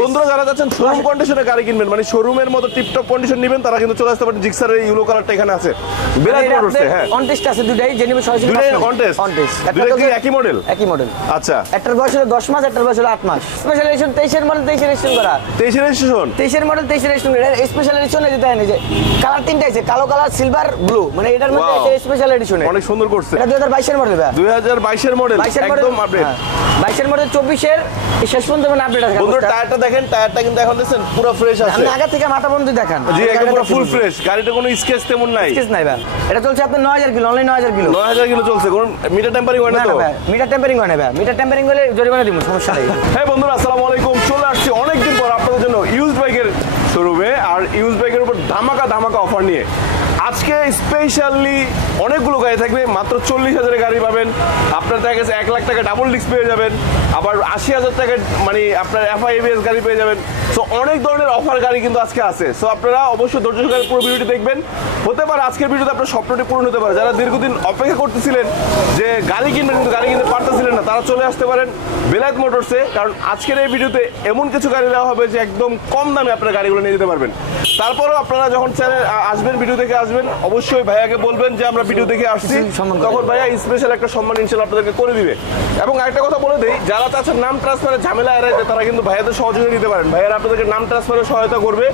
বন্ধুরা যারা যাচ্ছেন শোরুম কন্ডিশনে গাড়ি কিনবেন মানে শোরুমের মতো টিপটপ কন্ডিশন নেবেন তারা কিন্তু চলে আসতে পারেন জিক্সারের ইউলো কালারটা এখানে আছে। বেলাইট মোটরসে হ্যাঁ। কন্টেস্ট আছে দুটাই জেনিবে সরাসরি দুটাই contest? কন্টেস্ট দুটাই কি একই model? একই মডেল আচ্ছা। একটার বয়স হলো দশ মাস একটার বয়স হলো আট মাস। স্পেশাল এডিশন তেইশের মডেল তেইশের এডিশন করা। তেইশে রেজিস্ট্রেশন তেইশের মডেল তেইশের এডিশন স্পেশাল এডিশন এই যে দেখেন এই যে কালার তিনটা আছে কালো কালার সিলভার ব্লু মানে এটার মধ্যে Wow. স্পেশাল এডিশন অনেক সুন্দর করছে। এটা দুই হাজার বাইশের মডেল ভাই দুই হাজার বাইশের মডেল মডেল একদম আপডেট বাইশের মডেল চব্বিশের শেষ পর্যন্ত আপডেট আছে বন্ধুরা টায়ারটা দেখেন টায়ারটা কিন্তু এখন দেখছেন পুরো ফ্রেশ আছে। আপনি আগে থেকে মাথা বন্ধ দেখান। জি একদম পুরো ফুল ফ্রেশ গাড়িটা কোনো স্কেচ তেমন নাই। স্কেচ নাই ভাই। এটা চলছে আপনার নয় হাজার কিলো অনলাইন নয় হাজার কিলো। নয় হাজার কিলো চলছে। কোন মিটার টেম্পারিং হয় না তো? ভাই মিটার টেম্পারিং হয় না ভাই। মিটার টেম্পারিং হলে জরিমানা দিব সমস্যা নেই। হ্যাঁ বন্ধুরা আসসালামু আলাইকুম। চলে আসছি অনেকদিন পর আপনাদের জন্য ইউজ বাইকের শোরুমে আর ইউজ বাইকের উপর ধামাকা ধামাকা অফার নিয়ে। আজকে স্পেশালি অনেকগুলো গাড়ি থাকবে, মাত্র চল্লিশ হাজারের গাড়ি পাবেন। আপনার দেখা গেছে এক লাখ টাকা ডাবল ডিস্ক পেয়ে যাবেন, আবার আশি হাজার টাকা মানে আপনার এফআই এবিএস গাড়ি পেয়ে যাবেন। সো অনেক ধরনের অফার গাড়ি কিন্তু আজকে আছে। সো আপনারা অবশ্যই ধৈর্য সহকারে পুরো ভিডিওটি দেখবেন। হতে পারে আজকের ভিডিওতে আপনার স্বপ্নটি পূরণ হতে পারে। যারা দীর্ঘদিন অপেক্ষা করতেছিলেন যে গাড়ি কিনবেন কিন্তু গাড়ি কিনতে পারতেছিলেন না, তারা চলে আসতে পারেন বেলায়েত মোটরসে কারণ আজকের এই ভিডিওতে এমন কিছু গাড়ি দেওয়া হবে যে একদম কম দামে আপনারা গাড়িগুলো নিয়ে যেতে পারবেন। তারপরেও আপনারা যখন চ্যানেল আসবেন ভিডিও দেখে আসবেন অবশ্যই ভাইয়াকে বলবেন যে আমরা ভিডিও দেখে আসছি। তখন ভাইয়া স্পেশাল একটা সম্মান ইনশাল্লাহ আপনাদেরকে করে দিবে। এবং আরেকটা কথা বলে দিই যারা চাচ্ছেন নাম ট্রান্সফারের ঝামেলা এড়াইতে তারা কিন্তু ভাইয়াদের সহযোগিতা দিতে পারেন। ভাইয়ারা আপনাদেরকে নাম ট্রান্সফারের সহায়তা করবে।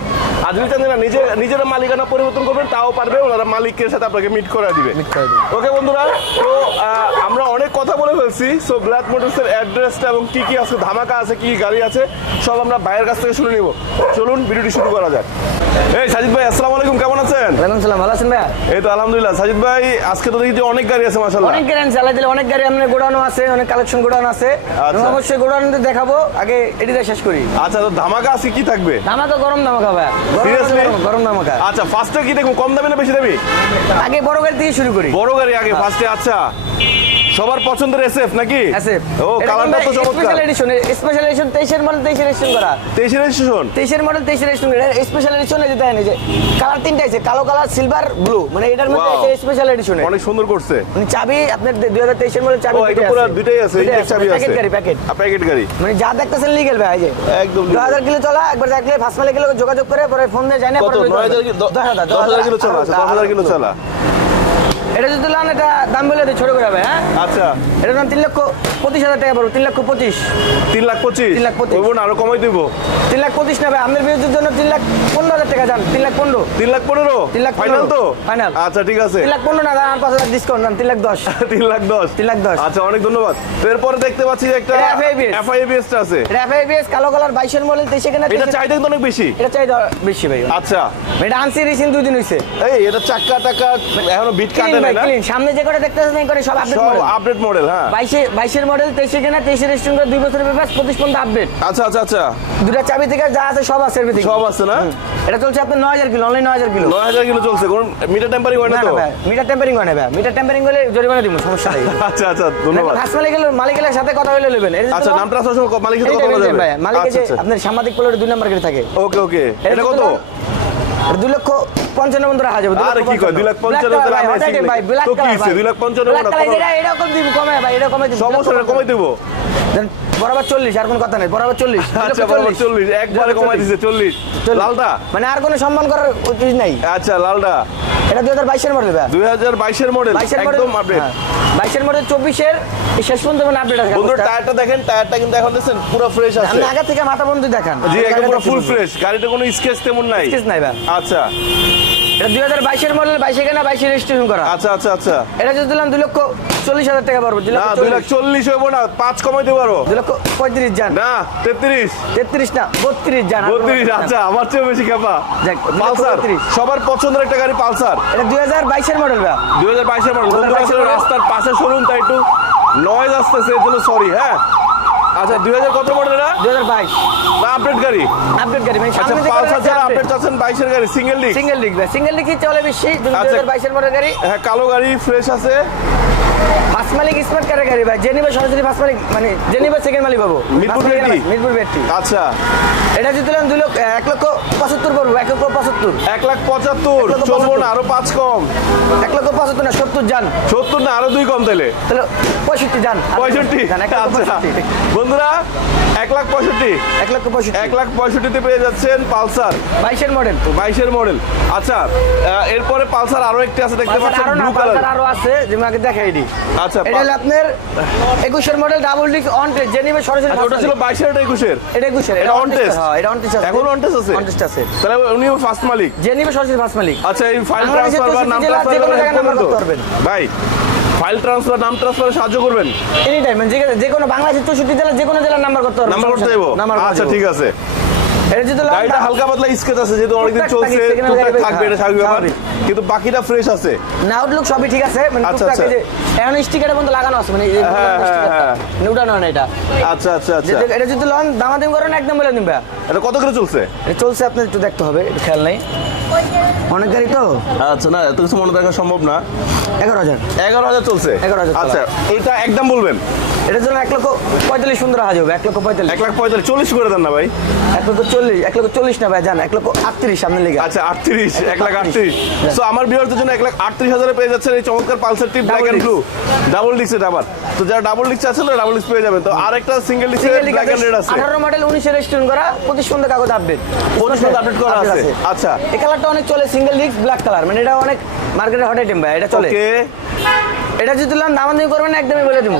আর যদি চান না নিজে নিজেরা মালিকানা পরিবর্তন করবেন তাও পারবে ওনারা মালিকের সাথে আপনাকে মিট করে দিবে। ওকে বন্ধুরা তো আমরা অনেক কথা বলে ফেলছি। সো ব্ল্যাক মোটরসের অ্যাড্রেসটা এবং কি কি আছে ধামাকা আছে কি কি গাড়ি আছে সব আমরা ভাইয়ের কাছ থেকে শুনে নিব। চলুন ভিডিওটি শুরু করা যাক। এই সাজিদ ভাই আসসালামু আলাইকুম কেমন আছেন? ওয়ালাইকুম সালাম ভালো আছেন ভাই? এই তো আলহামদুলিল্লাহ সাজিদ ভাই আজকে তো দেখি অনেক গাড়ি আছে মাশাআল্লাহ। অনেক গাড়ি চালাই দিলে অনেক গাড়ি আপনার গোডাউনও আছে অনেক কালেকশন গোডাউন আছে। এবং অবশ্যই গোডাউন দেখাবো আগে এটিতে শেষ করি। আচ্ছা তো ধামাকা আছে কি থাকবে? ধামাকা গরম ধামাকা ভাই? গরম, গরম ধামাকা। আচ্ছা ফার্স্টে কি দেখব? কম দামে না বেশি দামি? আগে বড় গাড়ি দিয়ে শুরু করি। বড় গাড়ি আগে ফার্স্টে আচ্ছা। সবার পছন্দের এসএফ নাকি? আছে ও কালারটা তো চমৎকার। স্পেশাল এডিশন স্পেশাল এডিশন তেইশের মডেল তেইশের এডিশন করা। তেইশে রেজিস্ট্রেশন তেইশের মডেল তেইশের এডিশন স্পেশাল এডিশন এই যে দেখেন এই যে কালার তিনটা আছে কালো কালার সিলভার ব্লু মানে এটার মধ্যে Wow. স্পেশাল এডিশন অনেক সুন্দর করছে। মানে চাবি আপনার দুই হাজার তেইশের মডেল চাবি এটা পুরো দুইটাই আছে এই চাবি আছে। প্যাকেট গাড়ি প্যাকেট প্যাকেট গাড়ি। মানে যা দেখতেছেন লিগেল ভাই এই যে। একদম দু হাজার কিলো চলা একবার দেখলে ফার্স্ট মালে কিলো যোগাযোগ করে পরে ফোন দিয়ে যায় না কত? পরে নয় হাজার কি- দ- দশ হাজার দশ হাজার কিলো চলা আছে দশ হাজার কিলো চলা। এটা যদি লান এটা দাম বলে ছোট করে হবে হ্যাঁ আচ্ছা এটা দাম তিন লক্ষ পঁচিশ হাজার টাকা পড়ব তিন লক্ষ পঁচিশ তিন লাখ পঁচিশ তিন লাখ পঁচিশ। আরও কমাই দিব তিন লাখ পঁচিশ নেবে আপনার বিরুদ্ধের জন্য তিন লাখ পনেরো হাজার টাকা যান তিন লাখ পনেরো তিন লাখ পনেরো তিন লাখ ফাইনাল তো Final। আচ্ছা ঠিক আছে তিন লাখ পনেরো না দাম পাঁচ হাজার ডিসকাউন্ট দাম তিন লাখ দশ তিন লাখ দশ তিন লাখ দশ। আচ্ছা অনেক ধন্যবাদ তো এরপরে দেখতে পাচ্ছি যে একটা FIBS এফআইবিএস টা আছে এটা এফআইবিএস কালো কালার বাইশের মডেল তেইশে কেনা এটা চাহিদা কিন্তু অনেক বেশি এটা চাই বেশি ভাই আচ্ছা এটা আনসি রিসিন দুদিন হয়েছে এই এটা চাক্কা টাকা এখনও বিট কাটে না ভাই ক্লিন। সামনে যে করে দেখতেছেন এই করে সব আপডেট মডেল আপডেট মডেল হ্যাঁ। মডেল কেনা রেস্টুরেন্ট দুই বছরের পেপার পঁচিশ পর্যন্ত আপডেট আচ্ছা আচ্ছা আচ্ছা। দুটা চাবি থেকে যা আছে সব আছে এভরিথিং সব আছে না? এটা চলছে আপনার নয় হাজার কিলো অনলাইন নয় হাজার কিলো। নয় হাজার কিলো চলছে। কোন মিটার টেম্পারিং হয় না তো? মিটার টেম্পারিং হয় না ভাই। মিটার টেম্পারিং হলে জরিমানা দিব সমস্যা নেই। আচ্ছা আচ্ছা ধন্যবাদ। ফার্স্ট মালিকের মালিকের সাথে কথা হলে নেবেন। আচ্ছা নামটা আসলে মালিকের সাথে কথা বলা যাবে। মালিকের যে আচ্ছা। আচ্ছা আপনার সাংবাদিক পোলের দুই নাম্বার থাকে। ওকে ওকে। এটা কত? লক্ষ পঞ্চান্ন বন্ধু রাখা যাবে কি কয়, দুই লাখ পঞ্চান্ন তাহলে আমরা single- তো কি হইছে, দুই লাখ পঞ্চান্ন এরকম দিব কমে ভাই এটা কমে দিব সমস্যা নেই, কমাই দেবো। বরাবর চল্লিশ আর কোনো কথা নেই বরাবর চল্লিশ। আচ্ছা বরাবর চল্লিশ একবারে কমাই দিছে চল্লিশ। চল্লিশ। লালটা মানে আর কোনো সম্মান করার উচিত নাই। আচ্ছা লালটা এটা দুই হাজার বাইশের মডেল দুই হাজার বাইশের মডেল একদম আপডেট বাইশের মডেল চব্বিশের শেষ পর্যন্ত মানে আপডেট আছে? কাগজটা। টায়ারটা দেখেন টায়ারটা কিন্তু এখন দেখছেন পুরো ফ্রেশ আছে। আপনি আগে থেকে মাথা বন্ধ দেখান। জি একদম পুরো ফুল ফ্রেশ গাড়িটা কোনো স্কেচ তেমন নাই। Sketch নাই ভাই। আচ্ছা। এটা দুই হাজার বাইশের মডেল বাইশে কেনা বাইশে রেজিস্ট্রেশন করা। আচ্ছা আচ্ছা আচ্ছা। এটা যদি দিলাম দুই লক্ষ চল্লিশ হাজার টাকা পারব দুই লাখ চল্লিশ হইব না পাঁচ কমাই দেবো আরও দুই লক্ষ পঁয়ত্রিশ যান। না তেত্রিশ। তেত্রিশ না বত্রিশ যান। বত্রিশ আচ্ছা আমার চেয়ে বেশি যাক, পালসার 32 সবার পছন্দের একটা গাড়ি পালসার। এটা দুই হাজার বাইশের মডেল দুই হাজার বাইশের মডেল 2022 বন্ধুরা আসলে model। রাস্তার পাশে শুনুন তাই একটু নয়েজ আসতেছে এর জন্য সরি হ্যাঁ? আচ্ছা দুই হাজার কত মডেল এটা দুই হাজার বাইশ। না আপডেট গাড়ি? আপডেট গাড়ি মানে আচ্ছা যে পালসার যারা আপডেট চাচ্ছেন বাইশের গাড়ি সিঙ্গেল ডিক সিঙ্গেল ডিক ভাই। সিঙ্গেল ডিকই চলে বেশি? দুই আচ্ছা। হাজার বাইশের মডেল গাড়ি। হ্যাঁ কালো গাড়ি ফ্রেশ আছে। ফার্স্ট মালিক স্মার্ট কারের গাড়ি ভাই। জেনিবা সরাসরি ফার্স্ট মালিক মানে জেনিবা সেকেন্ড মালিক পাবো মিরপুর মিরপুর আচ্ছা। এটা যদি তুলেন দুই লক্ষ এক লক্ষ পঁচাত্তর পড়ব এক লক্ষ পঁচাত্তর। এক লাখ পঁচাত্তর চলবো না আরও পাঁচ কম। এক লক্ষ পঁচাত্তর না সত্তর যান। সত্তর না আরও দুই কম তাহলে। তাহলে পঁয়ষট্টি যান। পঁয়ষট্টি? আচ্ছা। পঁয়ষট্টি। বন্ধুরা এক লাখ পঁয়ষট্টি। এক লক্ষ পঁয়ষট্টি। এক লাখ পঁয়ষট্টিতে পেয়ে যাচ্ছেন পালসার। বাইশের মডেল। বাইশের মডেল। আচ্ছা এরপরে পালসার আরও একটি আছে দেখতে পাচ্ছেন ব্লু কালার আরও আছে যেমন আগে দেখাই এটি আচ্ছা এটা হলো আপনার একুশের model double disc on test যে নিবে সরাসরি আচ্ছা, ওটা ছিল বাইশের এটা একুশের? এটা একুশের এটা on test? হ্যাঁ এটা অন আছে। এখন অন আছে? অন আছে। তাহলে উনিও ফার্স্ট মালিক। যে নিবে সরাসরি ফার্স্ট মালিক। আচ্ছা এই ফাইল বাংলাদেশের ট্রান্সফার বা নাম 64 কোনো নাম্বার করতে পারবেন। ভাই ফাইল ট্রান্সফার নাম ট্রান্সফারে সাহায্য করবেন? এনি টাইম যে কোনো বাংলাদেশের চৌষট্টি জেলা যে কোনো জেলার নাম্বার করতে পারবেন। নাম্বার করতে আচ্ছা ঠিক আছে। এটা যদি গাড়িটা হালকা পাতলা স্কেচ আছে যেহেতু অনেকদিন চলছে থাকে, second hand টুকটাক থাকবে এটা স্বাভাবিক ব্যাপার কিন্তু বাকিটা ফ্রেশ আছে। না আউটলুক সবই ঠিক আছে মানে টুকটাক। যে এখন স্টিকারের মতো লাগানো আছে মানে এই যে স্টিকারটা। উঠানো না এটা। আচ্ছা আচ্ছা আচ্ছা। এটা যদি লং দামাদামি করেন একদম বলে দিন ভাইয়া। এটা কত করে চলছে? এটা চলছে আপনার একটু দেখতে হবে একটু খেয়াল নেই। অনেক গাড়ি তো? আচ্ছা না এত কিছু মনে রাখা সম্ভব না। এগারো হাজার। এগারো হাজার চলছে? 11,000 চলা। আচ্ছা এটা একদম বলবেন? এটার জন্য এক লক্ষ পঁয়তাল্লিশ সুন্দর হাজ হবে এক লক্ষ পঁয়তাল্লিশ। এক লাখ পঁয়তাল্লিশ চল্লিশ করে দেন না ভাই। এক লক্ষ চল্লিশ এক লক্ষ চল্লিশ না ভাই জান এক লক্ষ আটত্রিশ সামনে লেগে। আচ্ছা আটত্রিশ এক লাখ আটত্রিশ। তো আমার বিয়ারদের জন্য এক লাখ আটত্রিশ হাজারে পেয়ে যাচ্ছেন এই চমৎকার পালসারটি ব্ল্যাক অ্যান্ড। ব্লু ডাবল ডিক্সের আবার। তো যারা ডাবল ডিক্স আছে তারা ডাবল ডিক্স পেয়ে যাবেন। তো আরেকটা সিঙ্গেল ডিক্সের ব্ল্যাক অ্যান্ড রেড আছে। আঠারো মডেল উনিশের রেজিস্ট্রেশন করা পঁচিশ সুন্দর কাগজ আপডেট পঁচিশ সুন্দর update করা আছে। আচ্ছা। এই কালারটা অনেক চলে সিঙ্গেল ডিস্ক ব্ল্যাক কালার মানে এটা অনেক মার্কেটে হট আইটেম ভাই এটা চলে। ওকে এটা যদি তুললাম দামাদামি করবেন একদমই বলে দিব।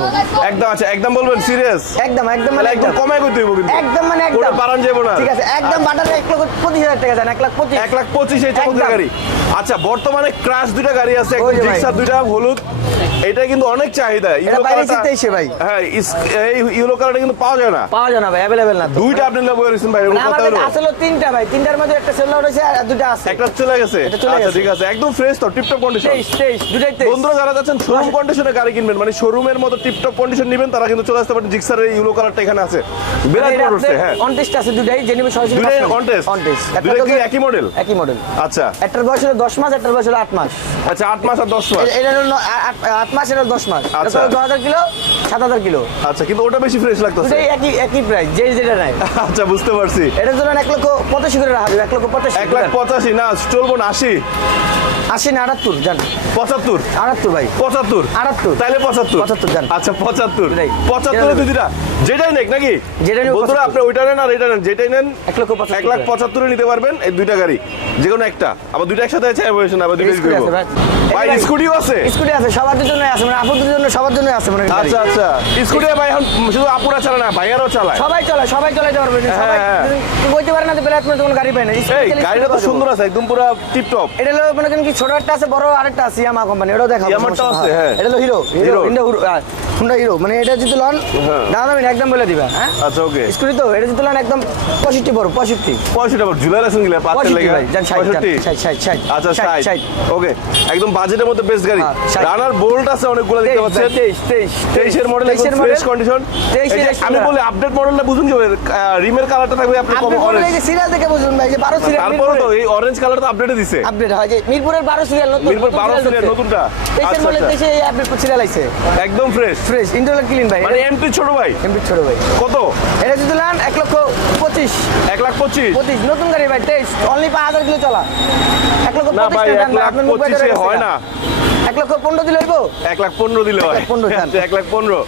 একদম আচ্ছা একদম বলবেন সিরিয়াস একদম একদম মানে একদম কমে কইতে হইব কিন্তু। একদম মানে ওটা একদম পারান যাব না। ঠিক আছে একদম বাটারে 1 লক্ষ পঁচিশ হাজার টাকা জান 1 লাখ পঁচিশ। এক লাখ পঁচিশ এই চমৎকার গাড়ি। আচ্ছা বর্তমানে ক্রাশ দুইটা গাড়ি আছে একদম জিক্সার দুইটা হলুদ। এটা কিন্তু অনেক চাহিদা। ইউলো বাইরে কালারটা- তেইশে ভাই। হ্যাঁ এই ইউলো কালারটা কিন্তু পাওয়া যায় না। পাওয়া যায় না ভাই অ্যাভেলেবেল না দুইটা আপনি লাভ করেছেন ভাই মানে কথা আমাদের হলো। আসলে তিনটা ভাই তিনটার মধ্যে একটা সেল আউট হয়েছে আর দুটা আছে। একটা চলে গেছে? আচ্ছা ঠিক আছে। একদম ফ্রেশ তো টিপটপ কন্ডিশন দুটাই তেইশ বন্ধুরা যারা যাচ্ছেন শোরুম কন্ডিশনে গাড়ি কিনবেন মানে শোরুমের মতো টিপটপ কন্ডিশন নেবেন তারা কিন্তু চলে আসতে পারেন জিক্সার এই ইউলো কালারটা এখানে আছে। বিরাট বড় হচ্ছে হ্যাঁ। অনটেস্ট আছে দুটাই যে নিবে সরাসরি on test? অনটেস্ট দুইটা কি একই মডেল একই মডেল আচ্ছা। একটার বয়স হলো দশ মাস একটার বয়স হলো আট মাস। আচ্ছা আট মাস আর দশ মাস। এ- এটা হলো ন- আ- আট- আট মাস এটা দশ মাস আচ্ছা। দশ হাজার কিলো সাত হাজার কিলো। আচ্ছা কিন্তু ওটা বেশি ফ্রেশ লাগতেছে। একই একই প্রাইস যে যেটা নাই আচ্ছা বুঝতে পারছি। এটার জন্য এক লক্ষ পঁচাশি করে রাখা যাবে এক লক্ষ পঁচাশি এক লাখ পঁচাশি না চলবো না আশি। আশি না আটাত্তর জান। পঁচাত্তর। আটাত্তর ভাই। পঁচাত্তর। আটাত্তর। তাইলে পঁচাত্তর। পঁচাত্তর যান। আচ্ছা পঁচাত্তর। এটাই। পঁচাত্তর যেটা দিদিরা যেটাই নেক নাকি? যেটাই বন্ধুরা আপনি ওইটা নেন আর এটা নেন। যেটাই নেন এক লক্ষ এক লাখ পঁচাত্তরে নিতে পারবেন এই দুইটা গাড়ি। যে কোনো একটা। আবার দুইটা একসাথে আছে আবার দুইটা ভাই, স্কুটিও আছে। স্কুটি আছে সবার জন্য আছে মানে আপুদের জন্য সবার জন্য আছে মানে আচ্ছা আচ্ছা। স্কুটি ভাই এখন শুধু আপুরা চালায় না ভাইয়ারও চালায়? সবাই চলে সবাই চলাইতে পারবে সবাই হ্যাঁ। বলতে পারে না যে বেলায় কোনো গাড়ি পায় না। এই গাড়িটা তো সুন্দর আছে একদম পুরো টিপ এটা হলো মনে কি ছোট একটা আছে বড় আরেকটা আছে ইয়ামা কোম্পানি এটাও দেখাবো ইয়ামাহাটাও আছে, হ্যাঁ। এটা হলো Hero Hero Hero. Hero Honda Hero মানে এটা যদি লন হ্যাঁ। দাম দামি একদম বলে দিবা হ্যাঁ। আচ্ছা ওকে স্কুটি তো এটা যদি লন একদম বড় গিলা পাঁচটা লেগে আচ্ছা। ওকে বাজেটের মধ্যে বেস্ট গাড়ি। হ্যাঁ। রানার বোল্ট আছে অনেকগুলো দেখতে পাচ্ছেন ভাই, তেইশ তেইশ তেইশের মডেল তেইশের ফ্রেশ কন্ডিশন তেইশের আমি বলি আপডেট মডেলটা বুঝুন কি রিমের কালারটা থাকবে আপনি কম অরেঞ্জ এই যে সিরিয়াল থেকে বুঝুন ভাই যে বারো সিরিয়াল তারপরে তো এই অরেঞ্জ কালারটা আপডেটে দিছে। আপডেট হয় যে মিরপুরের বারো সিরিয়াল নতুন মিরপুর 12 serial serial নতুনটা। তেইশের আচ্ছা, মডেল। তেইশে এই আপডেট সিরিয়াল আইছে। একদম ফ্রেশ ফ্রেশ ইন্টারনাল ক্লিন ভাই। মানে এমটি ছোট ভাই? এমপি ছোট ভাই। কত? এটা যদি লান এক লক্ষ পঁচিশ। এক লাখ পঁচিশ? পঁচিশ নতুন গাড়ি ভাই তেইশ। অনলি পাঁচ হাজার কিলো চলা। এক লক্ষ না ভাই, টাকা এক দাম লাখ আপনার মুখ পঁচিশে বের হয়ে হয় না। এক লক্ষ পনেরো দিলে হইবো? এক লাখ পনেরো দিলে হয়। আচ্ছা, এক লাখ পনেরো।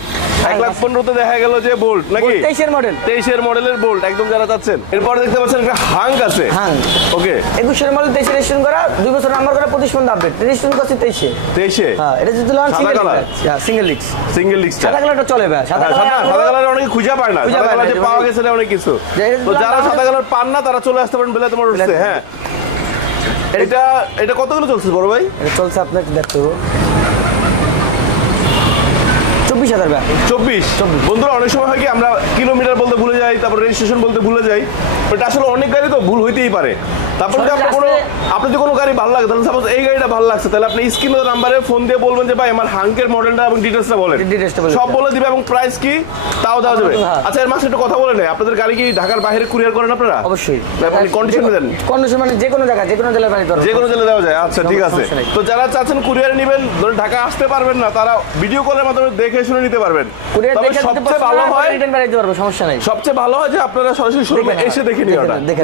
এক লাখ পনেরোতে দেখা গেল যে বোল্ট নাকি? তেইশের মডেল তেইশের মডেলের বোল্ট একদম যারা চাচ্ছেন এরপর দেখতে পাচ্ছেন একটা হাঙ্ক আছে। হাঙ্ক। ওকে একুশের মডেল তেইশে রেজিস্ট্রেশন করা দুই বছর নাম্বার করা পঁচিশ পর্যন্ত আপডেট রেজিস্ট্রেশন করছে তেইশে। তেইশে? হ্যাঁ এটা যদি লান সিঙ্গেল? সিঙ্গেল লিক্স সিঙ্গেল লিস্টটা সাদা কালারটা চলে ভাই সাদা হ্যাঁ, কালার সাদা কালার অনেকে খুঁজে পায় না। সাদা কালার যে পাওয়া গেছে না অনেক কিছু। তো যারা সাদা কালার পান না তারা চলে আসতে পারেন বেলাতে মোটরসে। হ্যাঁ। এটা এটা কতগুলো চলছে বড় ভাই? এটা চলছে আপনাকে দেখতে হাজার ভাই চব্বিশ। বন্ধুরা অনেক সময় হয় কি আমরা কিলোমিটার বলতে ভুলে যাই তারপর রেজিস্ট্রেশন বলতে ভুলে যাই এটা আসলে অনেক গাড়ি তো ভুল হইতেই পারে। তারপর আপনার কোনো আপনার যদি কোনো গাড়ি ভালো লাগে তাহলে সাপোজ এই গাড়িটা ভালো লাগছে তাহলে আপনি স্ক্রিনের নাম্বারে ফোন দিয়ে বলবেন যে ভাই আমার হাঙ্কের মডেলটা এবং ডিটেলসটা বলেন। সব বলে দিবে এবং প্রাইস কি? তাও দেওয়া যাবে। হ্যাঁ। আচ্ছা এর মাসে একটু কথা বলে নেই। আপনাদের গাড়ি কি ঢাকার বাইরে কুরিয়ার করেন আপনারা? অবশ্যই। আপনি কন্ডিশন দেন। কন্ডিশন মানে যে কোনো জায়গায় যে কোনো জেলায় বাড়ি যে কোনো জেলে দেওয়া যায়। আচ্ছা ঠিক আছে। তো যারা চাচ্ছেন কুরিয়ারে নেবেন ধরুন ঢাকা আসতে পারবেন না তারা ভিডিও কলের মাধ্যমে দেখে শুনে নিতে পারবেন। তবে সবচেয়ে ভালো হয় রিটার্ন বাড়াইতে পারব সমস্যা নাই। সবচেয়ে ভালো যে আপনারা সরাসরি শোরুমে এসে দেখে নেওয়া, দেখে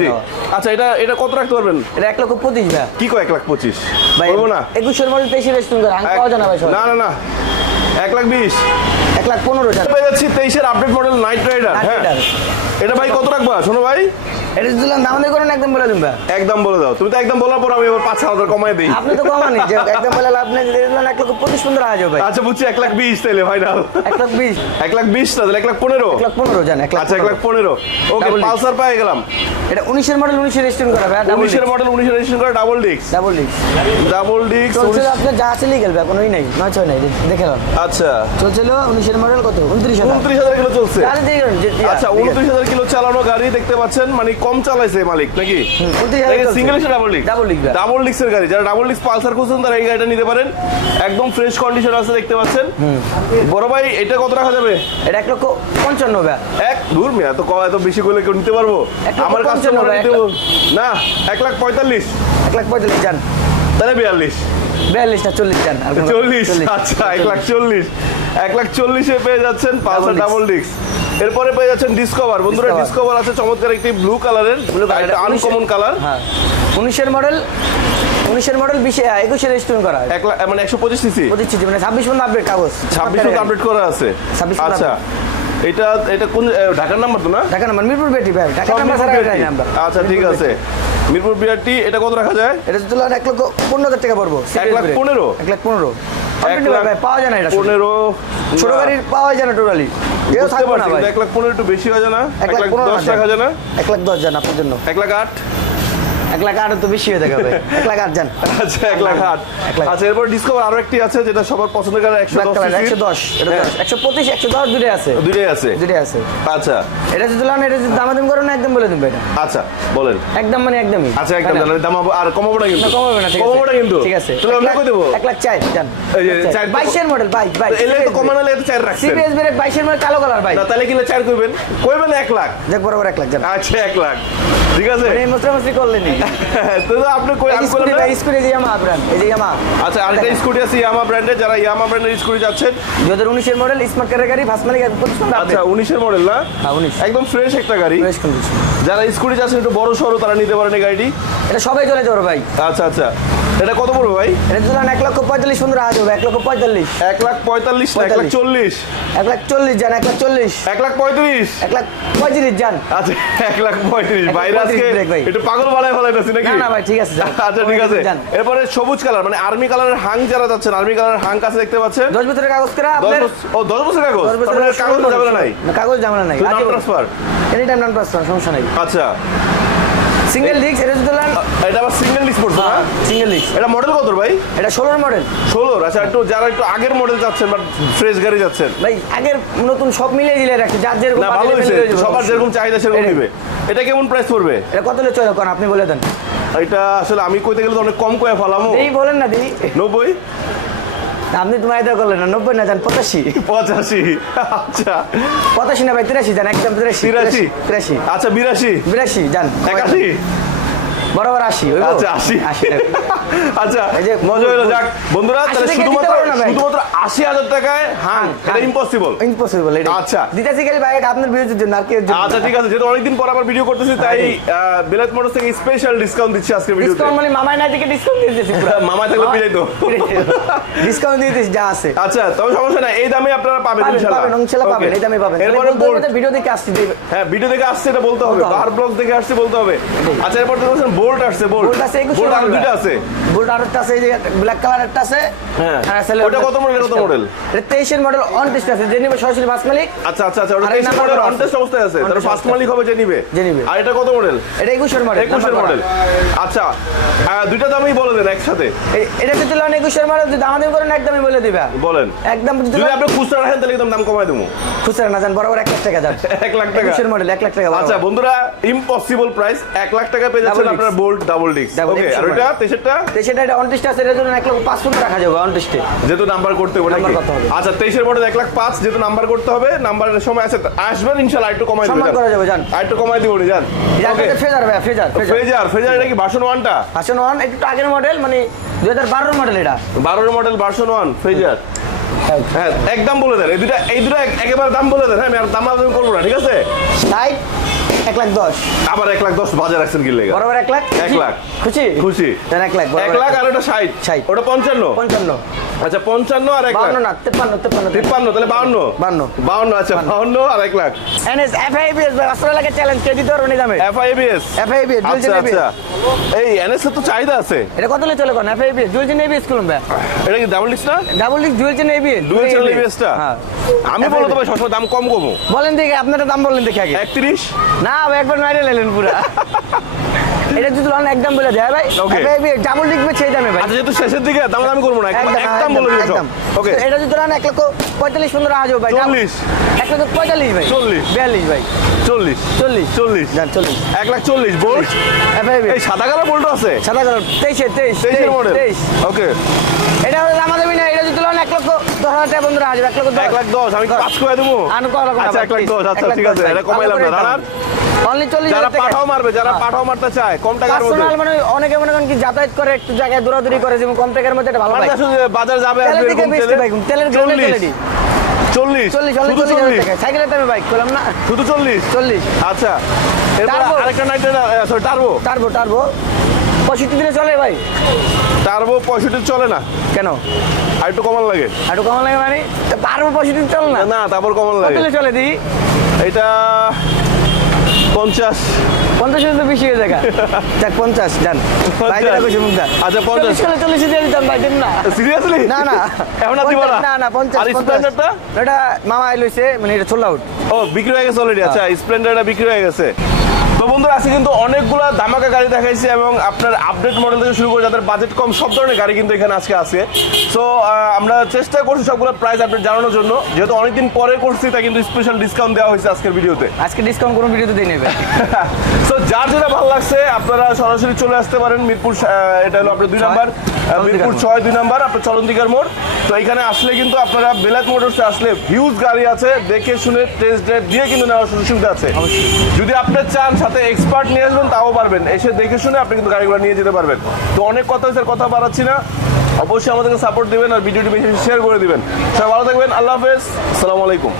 আচ্ছা এটা এটা কত রাখতে পারবেন? এটা এক লক্ষ পঁচিশ ভাই। কি কয় এক লাখ পঁচিশ? ভাই বলব না? একুশের রেস্টুরেন্ট করে আমি এক- না ভাই না না না। এক লাখ বিশ। এক লাখ পনেরো জান পেয়ে যাচ্ছি তেইশের আপডেট মডেল নাইট রাইডার হ্যাঁ। এটা ভাই কত রাখবা? শোনো ভাই। এটা দিলাম দাম দিয়ে করেন একদম বলে দিন একদম বলে দাও। তুমি তো একদম বলার পর আমি এবার পাঁচ হাজার কমাই দিই। আপনি তো কমানি যে একদম বলে লাভ নেই দিয়ে দিলেন এক লক্ষ পঁচিশ পনেরো হাজার ভাই আচ্ছা বুঝছি এক লাখ বিশ তাহলে ফাইনাল এক লাখ বিশ। এক লাখ বিশ না তাহলে এক লাখ পনেরো। এক লাখ পনেরো জান এক লাখ আচ্ছা এক লাখ পনেরো। ওকে পালসার পেয়ে গেলাম। এটা উনিশের মডেল উনিশের রেস্টুরেন্ট করা ভাই উনিশের মডেল উনিশের রেজিস্ট্রেশন করে ডাবল ডিস্ক ডাবল লিক্স ডাবল ডিস্ক চলছিল আপনার যা আছে লিগেল ভাই কোনোই নাই নয় ছয় নাই দেখে আচ্ছা। চলছিল উনিশের মডেল কত? উনত্রিশ হাজার। উনত্রিশ হাজার কিলো চলছে। আচ্ছা উনত্রিশ হাজার কিলো চালানো গাড়ি দেখতে পাচ্ছেন মানে কম চালাইছে মালিক নাকি? হুম, 29,000 চলছে। সিঙ্গেল ডাবল ভাই। ডাবল ডিস্কের গাড়ি যারা ডাবল ডিস্ক পালসার খুঁজছেন তারা এই গাড়িটা নিতে পারেন। একদম ফ্রেশ কন্ডিশন আছে দেখতে পাচ্ছেন। বড় ভাই এটা কত রাখা যাবে? এটা এক লক্ষ পঞ্চান্ন এক? দূর মেয়ে এত ক- এত বেশি করলে কেউ নিতে পারব? আমার এক না এক লাখ পঁয়তাল্লিশ। এক লাখ পঁয়তাল্লিশ যান। তাহলে বিয়াল্লিশ। বিয়াল্লিশটা চল্লিশ যান। চল্লিশ আচ্ছা এক লাখ চল্লিশ। এক লাখ চল্লিশে পেয়ে যাচ্ছেন পালসার ডাবল ডিস্ক এরপরে পেয়ে যাচ্ছেন ডিসকভার বন্ধুরা ডিসকভার আছে চমৎকার একটি ব্লু কালারের আনকমন কালার হ্যাঁ। উনিশের মডেল উনিশের মডেল বিশে একুশে রেস্টুরেন্ট করা এক মানে একশো পঁচিশ সিসি পঁচিশ মানে ছাব্বিশ পর্যন্ত আপডেট কাগজ। ছাব্বিশ আপডেট করা আছে। 26 মতো আচ্ছা। এটা এটা কোন ঢাকার নাম্বার তো না? নাম্বার মিরপুর বেটি ভাই। ঢাকা নাম্বার ছাড়া নাম্বার আচ্ছা ঠিক আছে। মিরপুর বিআরটি এটা কত রাখা যায়? এটা এক লক্ষ পনেরো হাজার টাকা পড়ব। এক লাখ পনেরো? এক লাখ পনেরো। পাওয়া যায় না এটা পনেরো ছোট পাওয়া যায় না টোটালি এও থাকবে না এক লাখ পনেরো একটু বেশি হয় না? এক লাখ পনেরো রাখা যায় না? এক লাখ দশ হাজার আপনার জন্য। এক লাখ আট? এক লাখ আট তো বেশি হয়ে দেখাবে এক লাখ আট যান আচ্ছা এক লাখ আট। আচ্ছা এরপর ডিসকভার আরও একটি আছে যেটা সবার পছন্দের গাড়ি একশো দশ একশো দশ হ্যাঁ। দশ একশো পঁচিশ একশো দশ দুটোই আছে। দুইটাই আছে। দুটোই আছে। আচ্ছা। এটা যদি লান এটা যদি দামাদাম করো না একদম বলে এটা। আচ্ছা বলেন। একদম মানে একদমই। আচ্ছা একদম? জানালে দাম আর কমাবো না কিন্তু। কমাবে না কমাবো না কিন্তু। ঠিক আছে। তাহলে আমরা কই দেবো? এক লাখ চাই জান। এই যে চার। বাইশের মডেল বাইশ বাইশ। এলে তো কমানো এলে তো চার রাখছেন। সিবিএস ব্রেক বাইশের মডেল কালো কালার বাইক না তাহলে কিলে চার করবেন কইবেন এক লাখ। দেখ বরাবর এক লাখ জান। আচ্ছা এক লাখ। ঠিক আছে? এই মশলা মশলি করলেনি তো তো আপনি কই আমি স্কুটি না? স্কুটি যে ইয়ামা ব্র্যান্ড এই যে ইয়ামা। আচ্ছা আরেকটা স্কুটি আছে ইয়ামা ব্র্যান্ডে যারা ইয়ামা ব্র্যান্ডের স্কুটি যাচ্ছেন। মডেল স্মার্ট কারের গাড়ি ফার্স্ট মালিক পঁচিশ আচ্ছা মডেল না? হ্যাঁ, 19 একদম ফ্রেশ একটা গাড়ি। ফ্রেশ কন্ডিশন যারা স্কুটি যাচ্ছেন একটু বড় সড়ো তারা নিতে পারেন এই গাড়িটি। এটা সবাই চলে যাবে ভাই। আচ্ছা আচ্ছা। এটা কত পড়বে ভাই? এটা দিলাম এক লক্ষ পঁয়তাল্লিশ পনেরো হাজার হবে এক লক্ষ পঁয়তাল্লিশ। এক লাখ পঁয়তাল্লিশ এক লাখ চল্লিশ? এক লাখ চল্লিশ যান এক লাখ চল্লিশ। এক লাখ পঁয়ত্রিশ? এক লাখ পঁয়ত্রিশ যান আচ্ছা এক লাখ পঁয়ত্রিশ। বাইরে আজকে 35 ব্রেক ভাই। একটু পাগল বালায় ফলাইতেছি নাকি? না, ভাই, ঠিক আছে, আচ্ছা ঠিক আছে। এরপরে সবুজ কালার মানে আর্মি কালারের হাং যারা যাচ্ছেন আর্মি কালারের হাং কাছে দেখতে পাচ্ছেন। দশ বছরের কাগজ করে আপনার ও দশ বছর কাগজ? কাগজ না নাই? কাগজ জামানা নাই। ট্রান্সফার এনি টাইম ট্রান্সফার সমস্যা নাই। আচ্ছা। সিঙ্গেল ডিস্ক এটা যদি এটা আবার সিঙ্গেল ডিস্ক পড়ছে না সিঙ্গেল ডিস্ক এটা মডেল কত ভাই? এটা ষোলোর মডেল ষোলোর? আচ্ছা একটু যারা একটু আগের মডেল যাচ্ছেন বা ফ্রেশ গাড়ি যাচ্ছেন। ভাই আগের নতুন সব মিলিয়ে দিলে রাখছি যার যেরকম না ভালো হয়েছে। সবার যেরকম চাহিদা সেরকম। নিবে। এটা কেমন প্রাইস পড়বে? এটা কত হলে চলে আপনি বলে দেন। এটা আসলে আমি কইতে গেলে তো অনেক কম কয়ে ফেলামো এই বলেন না দিই। নব্বই? আপনি তোমার এটা করলেন না নব্বই না যান পঁচাশি। পঁচাশি আচ্ছা। পঁচাশি না ভাই তিরাশি যান একদম তিরাশি তিরাশি? তিরাশি আচ্ছা বিরাশি? বিরাশি যান একাশি? বরাবর আশি? আচ্ছা আশি আশি। আচ্ছা মজা হলো যাক বন্ধুরা তাহলে শুধুমাত্র না। শুধুমাত্র আশি হাজার টাকায় হাং এটা ইম্পসিবল ইম্পসিবল এটা আচ্ছা। দিতেছি গেলে ভাই আপনার বিরুদ্ধে জন্য আর কি আচ্ছা ঠিক আছে যেহেতু অনেকদিন পর আবার ভিডিও করতেছি তাই বিলাত মোটরস থেকে স্পেশাল ডিসকাউন্ট দিচ্ছি আজকে ভিডিওতে ডিসকাউন্ট মানে মামাই না থেকে ডিসকাউন্ট দিয়ে মামাই থাকলে পেয়ে যাইতো। ডিসকাউন্ট দিয়ে দিতেছি যা আছে। আচ্ছা তবে সমস্যা নাই এই দামে আপনারা পাবেন ইনশাআল্লাহ পাবেন ইনশাআল্লাহ পাবেন এই দামে পাবেন। এরপরে ভিডিও দেখে আসছি হ্যাঁ ভিডিও দেখে আসছে এটা বলতে হবে। বার ব্লগ দেখে আসছে বলতে হবে। আচ্ছা এরপর দেখছেন বোল্ট আসছে বোল্ট বোল্ট আছে বোল্ট আর দুইটা আছে। বোল্ট আছে এই যে ব্ল্যাক কালার আছে। হ্যাঁ। ওটা কত model, কত model? এটা 23 এর মডেল অন টেস্ট আছে যে নিবে সরাসরি বাস মালিক। আচ্ছা আচ্ছা আচ্ছা ওটা আর এই তেইশ নাম্বার মডেল করা আছে। অবস্থায় আছে। তাহলে ফার্স্ট মালিক হবে যে নিবে? যে নিবে। আর এটা কত মডেল এটা 21 এর মডেল একুশের মডেল আচ্ছা দুইটা দামই বলে দেন একসাথে। এটা যদি লোন 21 এর মডেল যদি আমাদের করেন একদমই বলে দিবা। বলেন। একদম যদি আপনি খুচরা রাখেন তাহলে একদম দাম কমাই দেবো। খুচরা না জান বরাবর 1 লাখ টাকা যান লাখ টাকা। 21 এর মডেল 1 লাখ টাকা আচ্ছা বন্ধুরা ইম্পসিবল প্রাইস এক লাখ টাকা পেয়ে যাচ্ছেন আপনার বোল্ট ডাবল ডিস্ক ওকে আর ওইটা তেইশেরটা সেটা এটা অন আছে এর জন্য 1 লক্ষ 500 রাখা যাবে অন যেহেতু নাম্বার করতে হবে নাকি? আচ্ছা তেইশের মডেল এক লাখ পাঁচ যেহেতু নাম্বার করতে হবে নাম্বারের সময় আছে আসবেন ইনশাল্লাহ একটু কমাই সম্মান করা যাবে জান একটু কমাই দিব জান ফেজার ভাই ফেজার ফেজার। ফ্রেজার ফ্রেজার এটা কি ভার্সন ওয়ানটা আসলে ওয়ান একটু আগের মডেল মানে 2012 এর মডেল এটা। বারোর মডেল ভার্সন ওয়ান ফ্রেজার হ্যাঁ। একদম বলে দেন এই দুটা এই দুটা একেবারে দাম বলে দেন হ্যাঁ আমি আর দাম করব না ঠিক আছে? ষাট এক লাখ দশ। আবার এক লাখ দশ বাজার রাখছেন কি লেগে বরাবর এক লাখ? এক লাখ। খুশি? খুশি। দেন এক লাখ এক লাখ আর ওটা ষাট। ষাট। ওটা পঞ্চান্ন। পঞ্চান্ন। আচ্ছা পঞ্চান্ন আর এক লাখ। না তেপ্পান্ন তেপ্পান্ন তিপ্পান্ন। তাহলে বাউন্ন। বাউন্ন। বাউন্ন আচ্ছা বাউন্ন। আর এক লাখ। এনএস এফআইবিএস ভাই অস্ট্রেলিয়াকে চ্যালেঞ্জ কে দিতে পারবে দামে এফআইবিএস। FIBS, আচ্ছা দুইজন আচ্ছা। এই এনএস তো চাহিদা আছে। এটা কত চলে কোন? এফআইবিএস চেন এবিএস করুন ভাই। এটা কি ডাবল ডিস্ক না? Double disc dual chain ABS dual channel এবিএসটা হ্যাঁ। আমি বলতো ভাই সবসময় দাম কম কমো বলেন দেখে আপনার দাম বলেন দেখে আগে। একত্রিশ? না ভাই একবার মাইরে নিলেন পুরা। এটা যদি লোন একদম বলে দেয় ভাই। Okay. এফআইবিএস ডাবল ডিস্ক সেই দামে ভাই। আচ্ছা যেহেতু শেষের দিকে দাম দামি করব না। একদম একদম একদম বলে দিন ওকে এটা যদি লোন লক্ষ ভাই। লক্ষ ভাই। চল্লিশ। বিয়াল্লিশ ভাই। লাখ বোল্ট এই সাদা কালো বোল্ট আছে? সাদা কালার তেইশে তেইশ তেইশের মডেল তেইশ। ওকে এটা হলো আমাদের বিনা এটা যদি লোন এক লক্ষ দশ হাজার টাকা বন্ধুরা হাজার এক লক্ষ এক লাখ দশ আমি পাঁচ করে দেবো? আনু করা লাগবে আচ্ছা এক লাখ দশ আচ্ছা ঠিক আছে এটা কমাইলাম না আর যারা পাঠাও মারবে যারা হ্যাঁ। পাঠাও মারতে চায় কম টাকার মধ্যে মানে অনেকে মনে করেন কি যাতায়াত করে একটু জায়গায় দৌড়াদৌড়ি করে যেমন কম টাকার মধ্যে এটা ভালো মানে লাগে বাজার যাবে তেলের দিকে এরকম বেশি তেলে। ভাই, তেলের গ্রেনে চল্লিশ। তেলে দিই। চল্লিশ চল্লিশ অনলি শুধু চল্লিশ চল্লিশ। সাইকেলের দামে বাইক করলাম না। শুধু চল্লিশ? চল্লিশ। আচ্ছা এরপর আরেকটা night sorry turbo. Turbo turbo. পঁয়ষট্টি দিনে চলে ভাই। টার্বো পঁয়ষট্টি চলে না? কেন? আর একটু কমান লাগে। একটু কম লাগে মানে? তা পারব পঁয়ষট্টি চলে না? না তারপর কমান লাগে। চলে দিই এটা পঞ্চাশ। পঞ্চাশ তো বেশি হয়ে যায় পঞ্চাশ যান মুখটা আচ্ছা, পঞ্চাশ। চলে চল্লিশ দিয়ে দিতাম ভাই দিন না। সিরিয়াসলি না না। এখন আর দিব না। না পঞ্চাশ আর স্প্লেন্ডারটা? এটা মামা লইছে মানে এটা সোল্ড আউট ও বিক্রি হয়ে গেছে অলরেডি আচ্ছা স্প্লেন্ডারটা বিক্রি হয়ে গেছে। তো বন্ধুরা আজকে কিন্তু অনেকগুলো ধামাকা গাড়ি দেখাইছি এবং আপনার আপডেট মডেল থেকে শুরু করে যাদের বাজেট কম সব ধরনের গাড়ি কিন্তু এখানে আজকে আছে। সো আমরা চেষ্টা করছি সবগুলো প্রাইস আপডেট জানানোর জন্য। যেহেতু অনেকদিন পরে করছি তাই কিন্তু স্পেশাল ডিসকাউন্ট দেওয়া হয়েছে আজকের ভিডিওতে। আজকে ডিসকাউন্ট কোনো ভিডিওতে দিয়ে নেবে সো যার যেটা ভালো লাগছে আপনারা সরাসরি চলে আসতে পারেন মিরপুর এটা হলো আপনার দুই নাম্বার। মিরপুর ছয় দুই নাম্বার আপনার চলন্তিকার মোড়। তো এখানে আসলে কিন্তু আপনারা বেলাত মোটরসে আসলে হিউজ গাড়ি আছে। দেখে শুনে টেস্ট ড্রাইভ দিয়ে কিন্তু নেওয়ার সুযোগ সুবিধা আছে। যদি আপনি চান সাথে এক্সপার্ট নিয়ে আসবেন তাও পারবেন। এসে দেখে শুনে আপনি কিন্তু গাড়িগুলো নিয়ে যেতে পারবেন। তো অনেক কথা স্যার কথা বাড়াচ্ছি না। অবশ্যই আমাদেরকে সাপোর্ট দিবেন আর ভিডিওটি বেশি শেয়ার করে দিবেন। সবাই ভালো থাকবেন আল্লাহ হাফেজ। আসসালামু আলাইকুম।